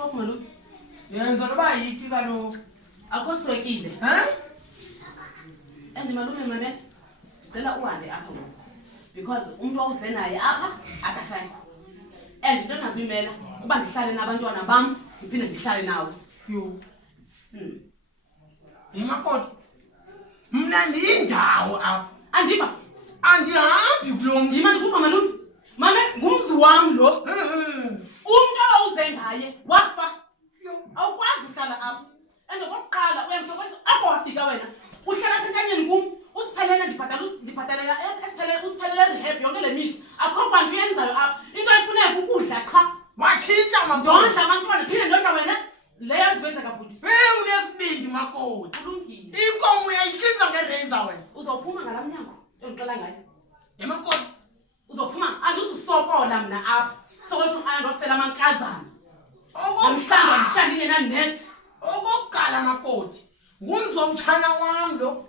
Phofu malume. Yenza noba yithi kaloku. Akho swekile. And malume mame. Sicela uhambe apha ngoku. Because umuntu owuze naye apha akasekho. And into engazimela kuba ndihlale nabantwana bam, ndiphinde ndihlale nawe. Yo. Emakoti. Mna ndiyindawo apha. Andiva. Andihambi kulo mzi. Yima ndikuva malume. Mame ngumzi wam lo. Umuntu owuze ngaye wafa. Awukwazi uhlala apha. And okokuqala uyamsokolisa apho wafika wena. Uhlala apha entanyeni kum. Usiphelela ndibhatalela usiphelela rehab yonke le mihla. Akho bantu yenzayo apha. Into efuneka ukudla qha. Watshintsha makoti. Ndondla abantwana phinde ndodla wena. Leyo azibenza kabhuti. Unesibindi makoti. Kulungile. Inkomo uyayihlinza ngereza wena. Uzawuphuma ngala mnyango. Engixela ngayo. Emakoti. Uzophuma andizusokola mina apha. Sokuthi andofela amankazana. Namhlanje ndishandile na nets. Okokuqala makoti. Ngumzomtshana wam lo.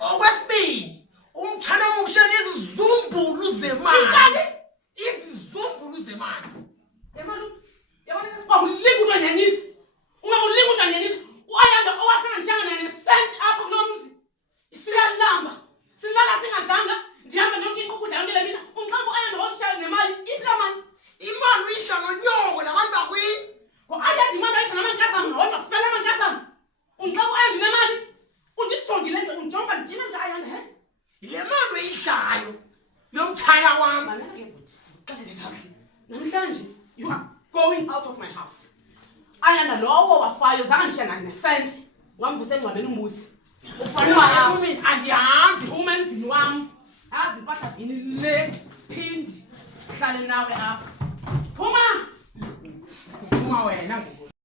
Okwesibili, umtshana womshana izizumbulu zemali. Izizumbulu zemali. Yamalu. Yabona kwakulinga unonyanyisa. Ungakulinga unonyanyisa. Uayanda owafika ndishangana nesent apha kunomzi. Siyalamba. Silala singadanga. Ndihamba yonke inkukudla yonke le mihla. Umxhabo uayanda washaya nemali. Ikamani. Imali uyidla nonyoko nabantu bakwini. Ayanda imali ayidla namankazana wodwa fela amankazana. Umxhabo uayanda nemali. Undijongile nje undijonga njima ngeayanda he. Ile mali uyidlayo yomtshana wam. Mamela ke bhuti. Uqalele kahle. Namhlanje you are going out of my house. Ayanda lowo wafayo zange ndishena nesent. Ngamvuse engcwabeni umuzi. Ufana Umini andihambi. umenzini wami. Azi impahla zini le phindi. Hlale nawe apha. Phuma. Uphuma wena ngoku.